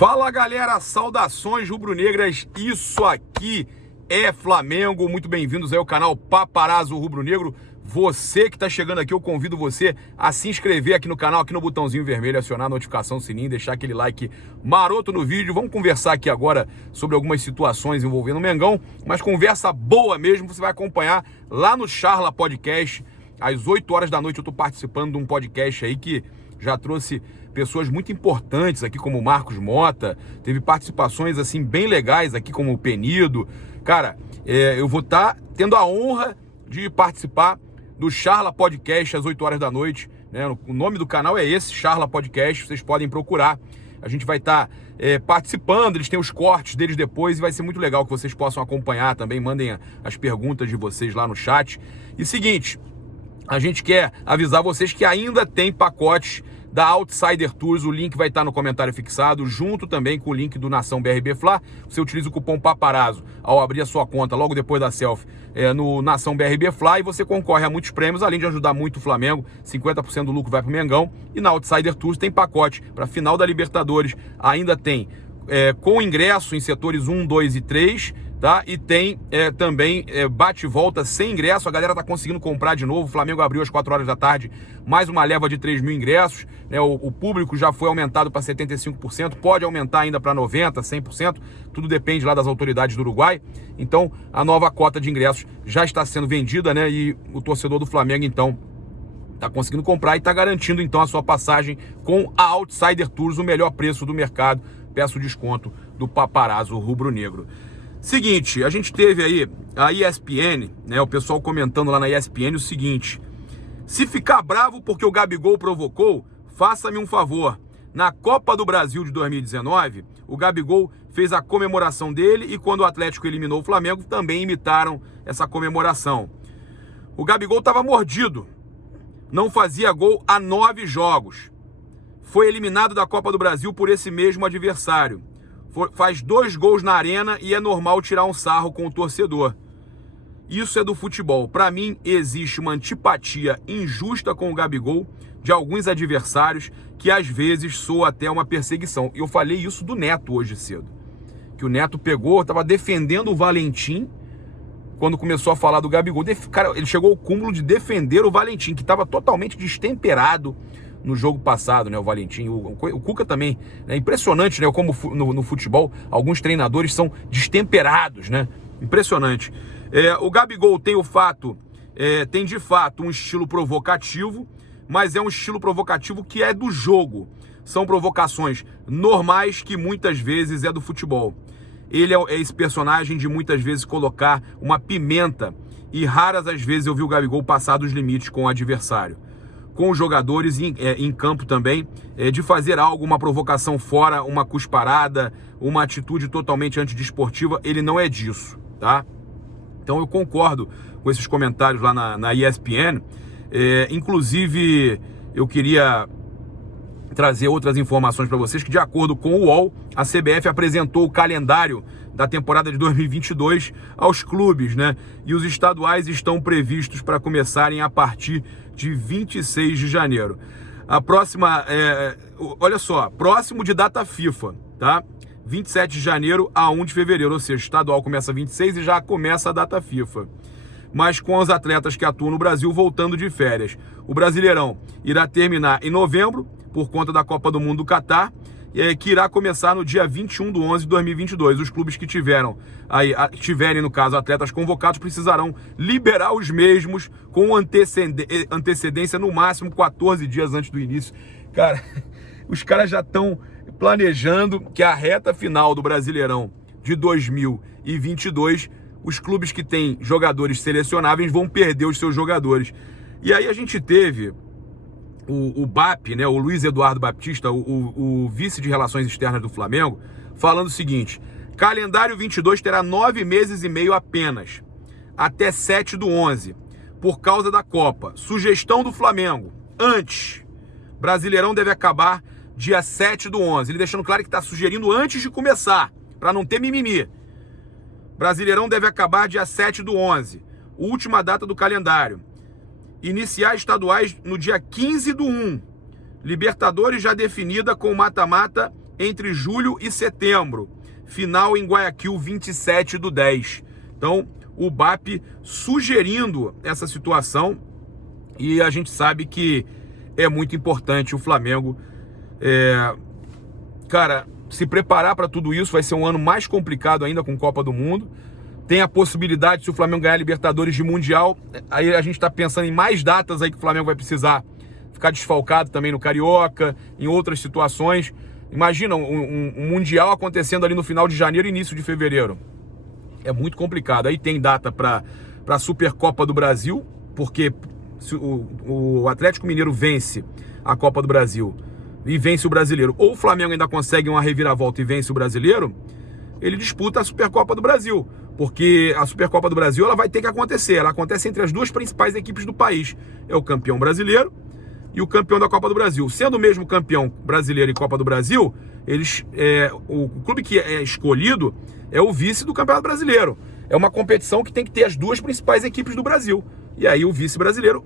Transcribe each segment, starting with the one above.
Fala galera, saudações rubro-negras, isso aqui é Flamengo, muito bem-vindos aí ao canal Paparazzo Rubro-Negro. Você que está chegando aqui, eu convido você a se inscrever aqui no canal, aqui no botãozinho vermelho, acionar a notificação, sininho, deixar aquele like maroto no vídeo. Vamos conversar aqui agora sobre algumas situações envolvendo o Mengão, mas conversa boa mesmo, você vai acompanhar lá no Charla Podcast. Às 8 horas da noite eu estou participando de um podcast aí que já trouxe pessoas muito importantes aqui, como o Marcos Mota, teve participações assim bem legais aqui, como o Penido. Cara, eu vou estar tendo a honra de participar do Charla Podcast às 8 horas da noite, né? O nome do canal é esse, Charla Podcast, vocês podem procurar. A gente vai estar participando, eles têm os cortes deles depois e vai ser muito legal que vocês possam acompanhar também. Mandem as perguntas de vocês lá no chat. E seguinte, a gente quer avisar vocês que ainda tem pacotes da Outsider Tours, o link vai estar no comentário fixado, junto também com o link do Nação BRB Fla. Você utiliza o cupom Paparazzo ao abrir a sua conta logo depois da selfie no Nação BRB Fla e você concorre a muitos prêmios, além de ajudar muito o Flamengo. 50% do lucro vai pro Mengão. E na Outsider Tours tem pacote para final da Libertadores, ainda tem com ingresso em setores 1, 2 e 3, tá? E tem também bate e volta sem ingresso, a galera tá conseguindo comprar de novo. O Flamengo abriu às 4 horas da tarde mais uma leva de 3 mil ingressos, né? O público já foi aumentado para 75%, pode aumentar ainda para 90%, 100%, tudo depende lá das autoridades do Uruguai. Então a nova cota de ingressos já está sendo vendida, né? E o torcedor do Flamengo então tá conseguindo comprar e tá garantindo então a sua passagem com a Outsider Tours, o melhor preço do mercado. Peço desconto do Paparazzo Rubro-Negro. Seguinte, a gente teve aí a ESPN, né, o pessoal comentando lá na ESPN o seguinte: se ficar bravo porque o Gabigol provocou, faça-me um favor. Na Copa do Brasil de 2019, o Gabigol fez a comemoração dele e quando o Atlético eliminou o Flamengo, também imitaram essa comemoração. O Gabigol estava mordido, não fazia gol há 9 jogos. Foi eliminado da Copa do Brasil por esse mesmo adversário. Faz 2 gols na arena e é normal tirar um sarro com o torcedor. Isso é do futebol. Para mim, existe uma antipatia injusta com o Gabigol de alguns adversários que às vezes soa até uma perseguição. E eu falei isso do Neto hoje cedo. Que o Neto pegou, estava defendendo o Valentim quando começou a falar do Gabigol. Cara, ele chegou ao cúmulo de defender o Valentim, que estava totalmente destemperado no jogo passado, né, o Valentim, o Cuca também, né, impressionante, né, como no futebol, alguns treinadores são destemperados, né, impressionante. O Gabigol tem de fato um estilo provocativo, mas é um estilo provocativo que é do jogo, são provocações normais que muitas vezes é do futebol. Ele é esse personagem de muitas vezes colocar uma pimenta e raras as vezes eu vi o Gabigol passar dos limites com o adversário. Com os jogadores em campo também, de fazer algo, uma provocação fora, uma cusparada, uma atitude totalmente antidesportiva, ele não é disso, tá? Então eu concordo com esses comentários lá na ESPN, inclusive eu queria trazer outras informações para vocês, que de acordo com o UOL, a CBF apresentou o calendário da temporada de 2022 aos clubes, né? E os estaduais estão previstos para começarem a partir de 26 de janeiro. A próxima, olha só, próximo de data FIFA, tá? 27 de janeiro a 1 de fevereiro, ou seja, o estadual começa 26 e já começa a data FIFA. Mas com os atletas que atuam no Brasil voltando de férias. O Brasileirão irá terminar em novembro, por conta da Copa do Mundo do Catar, que irá começar no dia 21/11 de 2022. Os clubes que tiverem, no caso, atletas convocados, precisarão liberar os mesmos com antecedência no máximo 14 dias antes do início. Cara, os caras já estão planejando que a reta final do Brasileirão de 2022, os clubes que têm jogadores selecionáveis vão perder os seus jogadores. E aí a gente teve o BAP, né, o Luiz Eduardo Baptista, o vice de Relações Externas do Flamengo, falando o seguinte: calendário 22 terá 9 meses e meio apenas, até 7/11, por causa da Copa. Sugestão do Flamengo: antes, Brasileirão deve acabar dia 7/11. Ele deixando claro que está sugerindo antes de começar, para não ter mimimi. Brasileirão deve acabar dia 7/11, última data do calendário. Iniciar estaduais no dia 15/1. Libertadores já definida com mata-mata entre julho e setembro. Final em Guayaquil, 27/10. Então, o BAP sugerindo essa situação, e a gente sabe que é muito importante o Flamengo, cara, se preparar para tudo isso. Vai ser um ano mais complicado ainda com Copa do Mundo. Tem a possibilidade, se o Flamengo ganhar Libertadores, de Mundial, aí a gente está pensando em mais datas aí que o Flamengo vai precisar ficar desfalcado também no Carioca, em outras situações. Imagina um Mundial acontecendo ali no final de janeiro e início de fevereiro. É muito complicado. Aí tem data para a Supercopa do Brasil, porque se o Atlético Mineiro vence a Copa do Brasil e vence o Brasileiro, ou o Flamengo ainda consegue uma reviravolta e vence o Brasileiro, ele disputa a Supercopa do Brasil, porque a Supercopa do Brasil ela vai ter que acontecer. Ela acontece entre as duas principais equipes do país. É o campeão brasileiro e o campeão da Copa do Brasil. Sendo o mesmo campeão brasileiro e Copa do Brasil, o clube que é escolhido é o vice do Campeonato Brasileiro. É uma competição que tem que ter as duas principais equipes do Brasil. E aí o vice brasileiro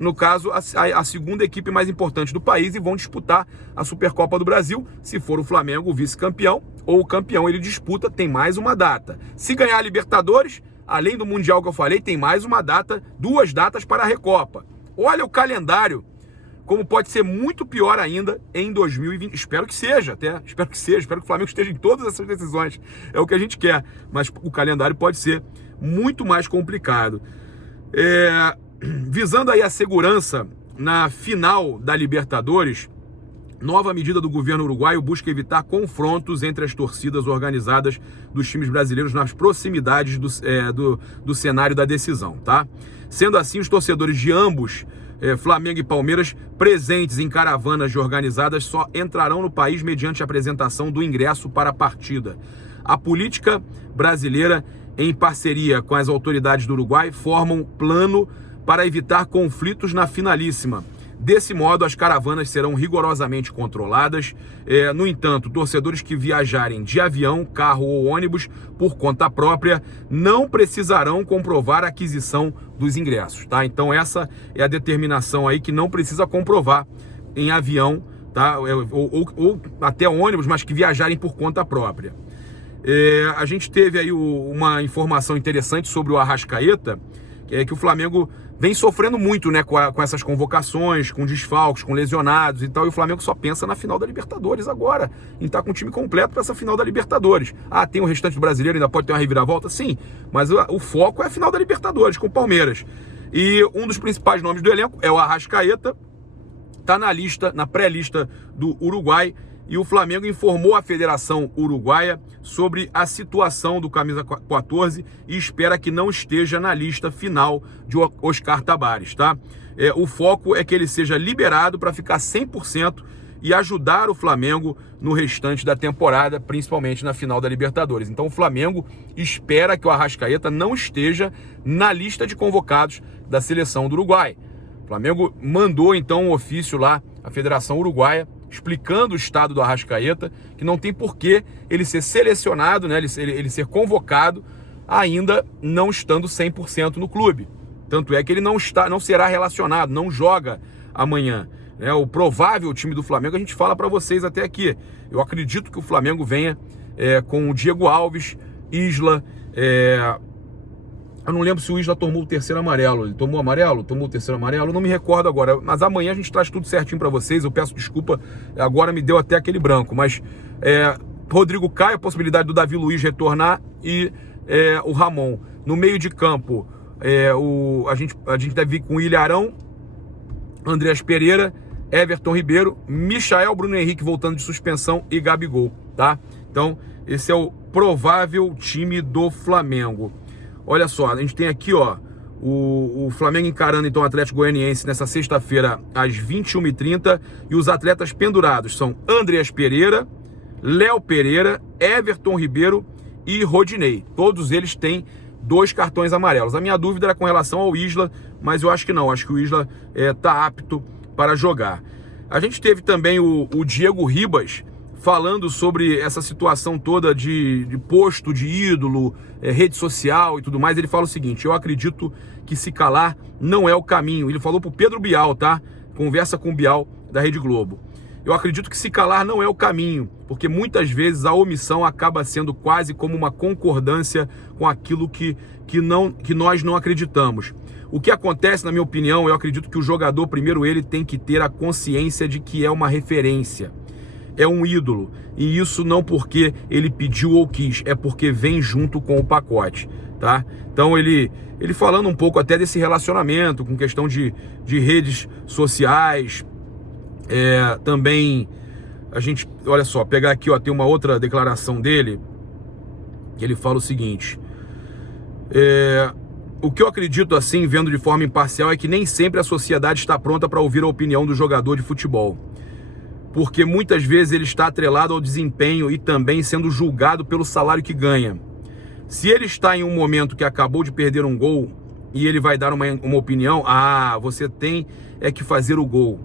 no caso, a segunda equipe mais importante do país, e vão disputar a Supercopa do Brasil. Se for o Flamengo o vice-campeão, ou o campeão ele disputa, tem mais uma data. Se ganhar a Libertadores, além do Mundial que eu falei, tem mais uma data, 2 datas para a Recopa. Olha o calendário, como pode ser muito pior ainda em 2020. Espero que seja, espero que o Flamengo esteja em todas essas decisões. É o que a gente quer, mas o calendário pode ser muito mais complicado. Visando aí a segurança na final da Libertadores, nova medida do governo uruguaio busca evitar confrontos entre as torcidas organizadas dos times brasileiros nas proximidades do cenário da decisão, tá? Sendo assim, os torcedores de ambos, Flamengo e Palmeiras, presentes em caravanas organizadas, só entrarão no país mediante a apresentação do ingresso para a partida. A política brasileira, em parceria com as autoridades do Uruguai, formam um plano para evitar conflitos na finalíssima. Desse modo, as caravanas serão rigorosamente controladas. No entanto, torcedores que viajarem de avião, carro ou ônibus por conta própria não precisarão comprovar a aquisição dos ingressos, tá? Então essa é a determinação aí, que não precisa comprovar em avião, tá? Ou até ônibus, mas que viajarem por conta própria. A gente teve aí uma informação interessante sobre o Arrascaeta, que o Flamengo vem sofrendo muito, né, com essas convocações, com desfalques, com lesionados e tal, e o Flamengo só pensa na final da Libertadores agora, em estar com o time completo para essa final da Libertadores. Tem o restante do brasileiro, ainda pode ter uma reviravolta? Sim, mas o foco é a final da Libertadores, com o Palmeiras. E um dos principais nomes do elenco é o Arrascaeta, está na pré-lista do Uruguai, e o Flamengo informou a Federação Uruguaia sobre a situação do camisa 14 e espera que não esteja na lista final de Oscar Tabares, tá? O foco é que ele seja liberado para ficar 100% e ajudar o Flamengo no restante da temporada, principalmente na final da Libertadores. Então o Flamengo espera que o Arrascaeta não esteja na lista de convocados da seleção do Uruguai. O Flamengo mandou então um ofício lá à Federação Uruguaia, explicando o estado do Arrascaeta, que não tem porquê ele ser selecionado, né, ele ser convocado, ainda não estando 100% no clube. Tanto é que ele não será relacionado, não joga amanhã. O provável time do Flamengo, a gente fala para vocês até aqui. Eu acredito que o Flamengo venha com o Diego Alves, Isla. Eu não lembro se o Isla tomou o terceiro amarelo. Ele tomou amarelo? Tomou o terceiro amarelo? Eu não me recordo agora. Mas amanhã a gente traz tudo certinho para vocês. Eu peço desculpa, agora me deu até aquele branco. Mas Rodrigo Caio, a possibilidade do Davi Luiz retornar, e o Ramon. No meio de campo, a gente deve vir com o Ilharão, Andreas Pereira, Everton Ribeiro, Michael, Bruno Henrique voltando de suspensão e Gabigol, tá? Então, esse é o provável time do Flamengo. Olha só, a gente tem aqui, ó, o Flamengo encarando então o Atlético Goianiense nessa sexta-feira às 21h30, e os atletas pendurados são Andreas Pereira, Léo Pereira, Everton Ribeiro e Rodinei. Todos eles têm 2 cartões amarelos. A minha dúvida era com relação ao Isla, mas eu acho que não, acho que o Isla está apto para jogar. A gente teve também o Diego Ribas falando sobre essa situação toda de posto de ídolo, rede social e tudo mais. Ele fala o seguinte: eu acredito que se calar não é o caminho. Ele falou pro Pedro Bial, tá? Conversa com o Bial da Rede Globo. Eu acredito que se calar não é o caminho, porque muitas vezes a omissão acaba sendo quase como uma concordância com aquilo que nós não acreditamos. O que acontece, na minha opinião, eu acredito que o jogador, primeiro, ele tem que ter a consciência de que é uma referência, é um ídolo, e isso não porque ele pediu ou quis, é porque vem junto com o pacote, tá? Então ele falando um pouco até desse relacionamento, com questão de redes sociais, também a gente, olha só, pegar aqui, ó, tem uma outra declaração dele, que ele fala o seguinte: o que eu acredito, assim, vendo de forma imparcial, é que nem sempre a sociedade está pronta para ouvir a opinião do jogador de futebol, porque muitas vezes ele está atrelado ao desempenho e também sendo julgado pelo salário que ganha. Se ele está em um momento que acabou de perder um gol e ele vai dar uma opinião, você tem que fazer o gol.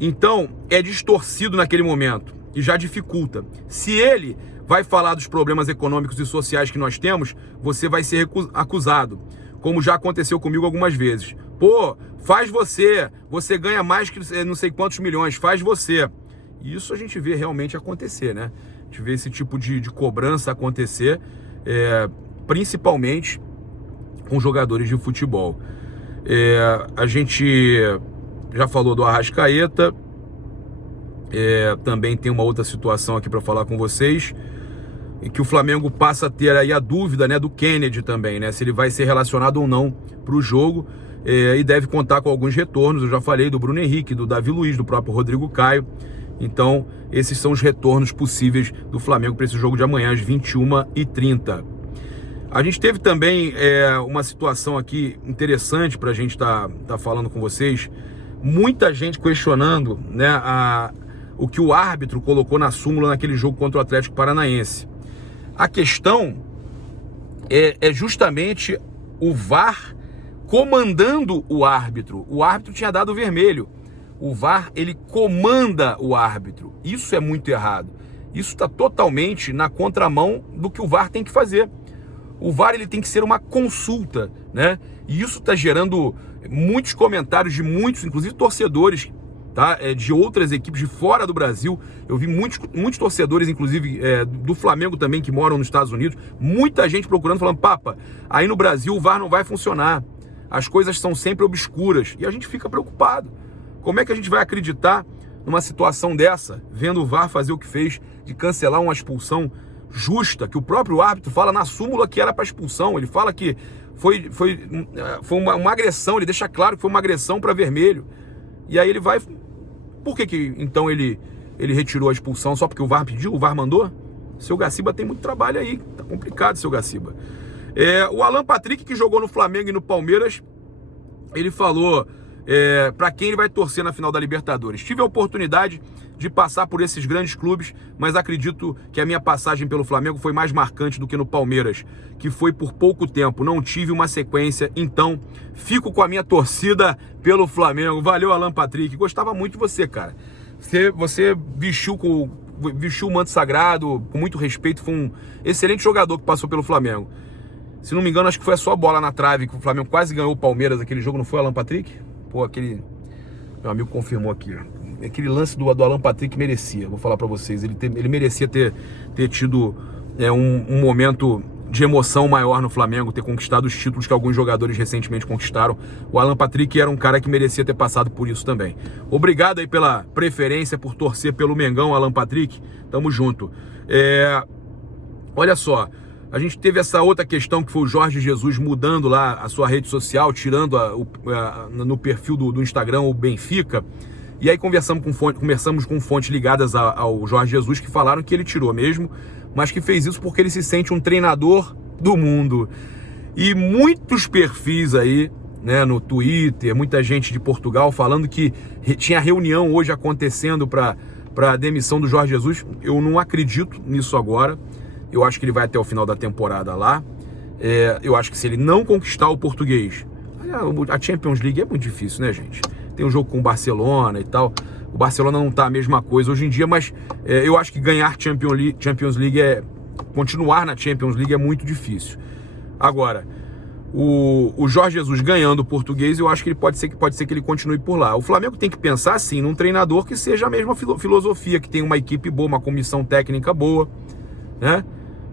Então, é distorcido naquele momento e já dificulta. Se ele vai falar dos problemas econômicos e sociais que nós temos, você vai ser acusado, como já aconteceu comigo algumas vezes. Pô, faz você ganha mais que não sei quantos milhões, faz você. E isso a gente vê realmente acontecer, né? A gente vê esse tipo de cobrança acontecer, principalmente com jogadores de futebol. A gente já falou do Arrascaeta, também tem uma outra situação aqui para falar com vocês, em que o Flamengo passa a ter aí a dúvida, né, do Kennedy também, né, se ele vai ser relacionado ou não para o jogo, e deve contar com alguns retornos. Eu já falei do Bruno Henrique, do Davi Luiz, do próprio Rodrigo Caio. Então esses são os retornos possíveis do Flamengo para esse jogo de amanhã às 21h30. A gente teve também uma situação aqui interessante para a gente tá falando com vocês. Muita gente questionando, né, o que o árbitro colocou na súmula naquele jogo contra o Atlético Paranaense. A questão é justamente o VAR comandando o árbitro. O árbitro tinha dado vermelho. O VAR, ele comanda o árbitro. Isso é muito errado. Isso está totalmente na contramão do que o VAR tem que fazer. O VAR, ele tem que ser uma consulta, né? E isso está gerando muitos comentários de muitos, inclusive torcedores, tá? De outras equipes de fora do Brasil. Eu vi muitos torcedores, inclusive do Flamengo também, que moram nos Estados Unidos. Muita gente procurando, falando: Papa, aí no Brasil o VAR não vai funcionar. As coisas são sempre obscuras. E a gente fica preocupado. Como é que a gente vai acreditar numa situação dessa, vendo o VAR fazer o que fez, de cancelar uma expulsão justa, que o próprio árbitro fala na súmula que era para expulsão? Ele fala que foi uma agressão, ele deixa claro que foi uma agressão para vermelho. E aí ele vai... Por que então ele retirou a expulsão? Só porque o VAR pediu, o VAR mandou? Seu Gaciba tem muito trabalho aí, tá complicado, seu Gaciba. O Alan Patrick, que jogou no Flamengo e no Palmeiras, ele falou para quem ele vai torcer na final da Libertadores. Tive a oportunidade de passar por esses grandes clubes, mas acredito que a minha passagem pelo Flamengo foi mais marcante do que no Palmeiras, que foi por pouco tempo, não tive uma sequência, então fico com a minha torcida pelo Flamengo. Valeu, Alan Patrick, gostava muito de você, cara. Você vestiu o manto sagrado com muito respeito, foi um excelente jogador que passou pelo Flamengo. Se não me engano, acho que foi a sua bola na trave que o Flamengo quase ganhou o Palmeiras, aquele jogo, não foi, Alan Patrick? Pô, meu amigo confirmou aqui, aquele lance do Alan Patrick merecia, vou falar pra vocês, ele merecia ter tido um momento de emoção maior no Flamengo, ter conquistado os títulos que alguns jogadores recentemente conquistaram. O Alan Patrick era um cara que merecia ter passado por isso também. Obrigado aí pela preferência, por torcer pelo Mengão, Alan Patrick, tamo junto. Olha só, a gente teve essa outra questão, que foi o Jorge Jesus mudando lá a sua rede social, tirando no perfil do Instagram o Benfica. E aí conversamos com fontes ligadas ao Jorge Jesus, que falaram que ele tirou mesmo, mas que fez isso porque ele se sente um treinador do mundo. E muitos perfis aí, né, no Twitter, muita gente de Portugal falando que tinha reunião hoje acontecendo para a demissão do Jorge Jesus. Eu não acredito nisso agora. Eu acho que ele vai até o final da temporada lá. Eu acho que se ele não conquistar o português... A Champions League é muito difícil, né, gente? Tem um jogo com o Barcelona e tal. O Barcelona não tá a mesma coisa hoje em dia, mas eu acho que ganhar Champions League continuar na Champions League é muito difícil. Agora, o Jorge Jesus ganhando o Português, eu acho que pode ser que ele continue por lá. O Flamengo tem que pensar, sim, num treinador que seja a mesma filosofia, que tenha uma equipe boa, uma comissão técnica boa, né?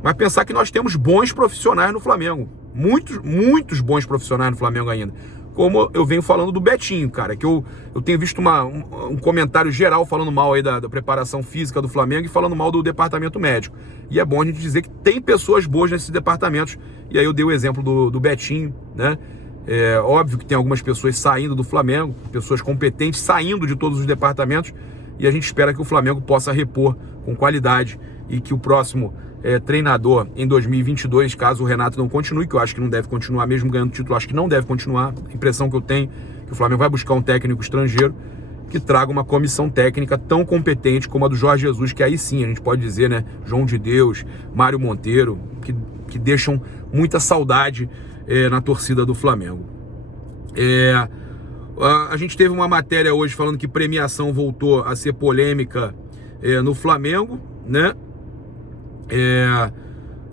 Mas pensar que nós temos bons profissionais no Flamengo. Muitos bons profissionais no Flamengo ainda. Como eu venho falando do Betinho, cara, que eu tenho visto um comentário geral falando mal aí da preparação física do Flamengo e falando mal do departamento médico. E é bom a gente dizer que tem pessoas boas nesses departamentos. E aí eu dei o exemplo do Betinho, né? É óbvio que tem algumas pessoas saindo do Flamengo, pessoas competentes saindo de todos os departamentos. E a gente espera que o Flamengo possa repor com qualidade e que o próximo treinador em 2022, caso o Renato não continue, que eu acho que não deve continuar, mesmo ganhando título, acho que não deve continuar. A impressão que eu tenho é que o Flamengo vai buscar um técnico estrangeiro que traga uma comissão técnica tão competente como a do Jorge Jesus, que aí sim a gente pode dizer, né, João de Deus, Mário Monteiro, que deixam muita saudade na torcida do Flamengo. A gente teve uma matéria hoje falando que premiação voltou a ser polêmica no Flamengo, né?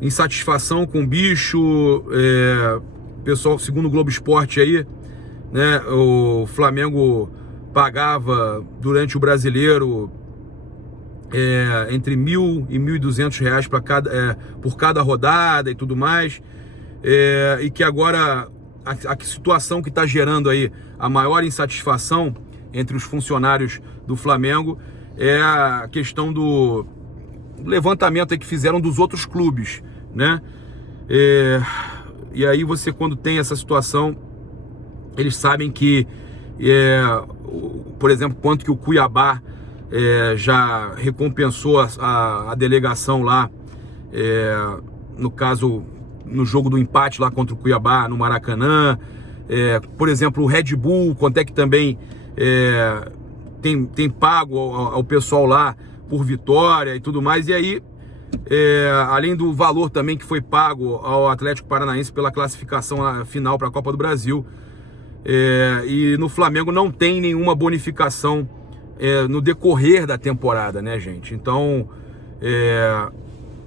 Insatisfação com o bicho, pessoal, segundo o Globo Esporte aí, né, o Flamengo pagava durante o Brasileiro entre R$1.000 e R$1.200 por cada rodada e tudo mais, e que agora a situação que está gerando aí a maior insatisfação entre os funcionários do Flamengo é a questão do levantamento aí que fizeram dos outros clubes, né? E aí você, quando tem essa situação, eles sabem que, por exemplo, quanto que o Cuiabá já recompensou a delegação lá, no caso, no jogo do empate lá contra o Cuiabá, no Maracanã. Por exemplo, o Red Bull, quanto é que também tem pago ao pessoal lá por vitória e tudo mais. E aí, além do valor também que foi pago ao Atlético Paranaense pela classificação final para a Copa do Brasil, e no Flamengo não tem nenhuma bonificação no decorrer da temporada, né, gente? Então,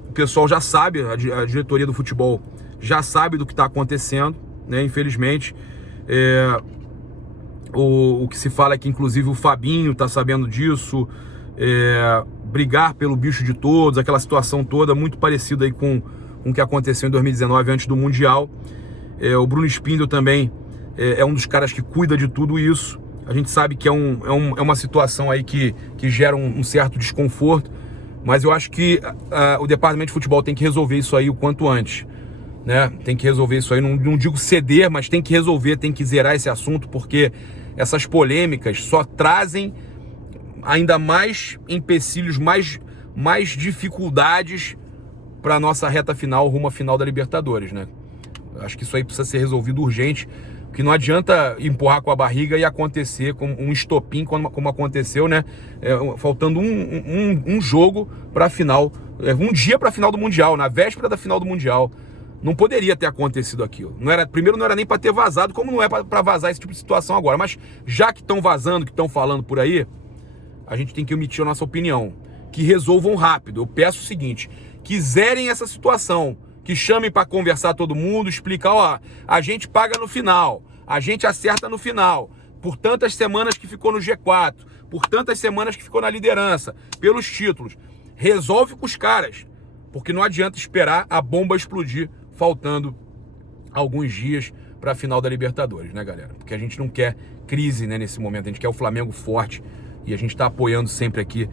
o pessoal já sabe, a diretoria do futebol já sabe do que está acontecendo, né? Infelizmente, o que se fala é que inclusive o Fabinho está sabendo disso. Brigar pelo bicho de todos, aquela situação toda muito parecida aí com o que aconteceu em 2019 antes do Mundial. O Bruno Spindel também é um dos caras que cuida de tudo isso. A gente sabe que é uma situação aí que gera um certo desconforto, mas eu acho que o departamento de futebol tem que resolver isso aí o quanto antes, né? Tem que resolver isso aí, não digo ceder, mas tem que resolver, tem que zerar esse assunto, porque essas polêmicas só trazem ainda mais empecilhos, mais dificuldades para a nossa reta final, rumo à final da Libertadores, né? Acho que isso aí precisa ser resolvido urgente, porque não adianta empurrar com a barriga e acontecer como um estopim, como aconteceu, né? Faltando um jogo para a final, um dia para a final do Mundial, na véspera da final do Mundial. Não poderia ter acontecido aquilo. Primeiro, não era nem para ter vazado, como não é para vazar esse tipo de situação agora. Mas já que estão vazando, que estão falando por aí, a gente tem que emitir a nossa opinião, que resolvam rápido. Eu peço o seguinte, que zerem essa situação, que chamem para conversar todo mundo, explicar, ó, a gente paga no final, a gente acerta no final, por tantas semanas que ficou no G4, por tantas semanas que ficou na liderança, pelos títulos. Resolve com os caras, porque não adianta esperar a bomba explodir, faltando alguns dias para a final da Libertadores, né, galera? Porque a gente não quer crise, né, nesse momento, a gente quer o Flamengo forte. E a gente está apoiando sempre aqui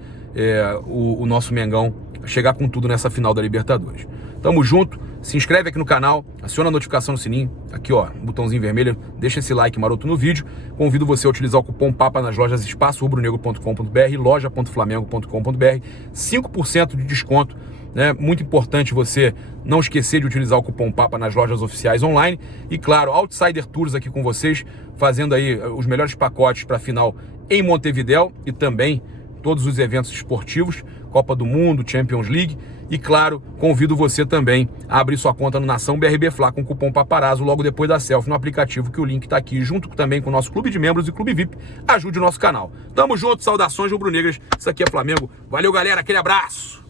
o nosso Mengão chegar com tudo nessa final da Libertadores. Tamo junto, se inscreve aqui no canal, aciona a notificação no sininho, aqui ó, botãozinho vermelho, deixa esse like maroto no vídeo. Convido você a utilizar o cupom PAPA nas lojas espaçorubronegro.com.br, loja.flamengo.com.br, 5% de desconto, né? Muito importante você não esquecer de utilizar o cupom PAPA nas lojas oficiais online. E claro, Outsider Tours aqui com vocês, fazendo aí os melhores pacotes para a final em Montevidéu e também todos os eventos esportivos, Copa do Mundo, Champions League. E claro, convido você também a abrir sua conta no Nação BRB Fla com o cupom Paparazzo logo depois da selfie no aplicativo, que o link está aqui, junto também com o nosso clube de membros e clube VIP. Ajude o nosso canal. Tamo junto, saudações rubro-negras. Isso aqui é Flamengo. Valeu, galera, aquele abraço.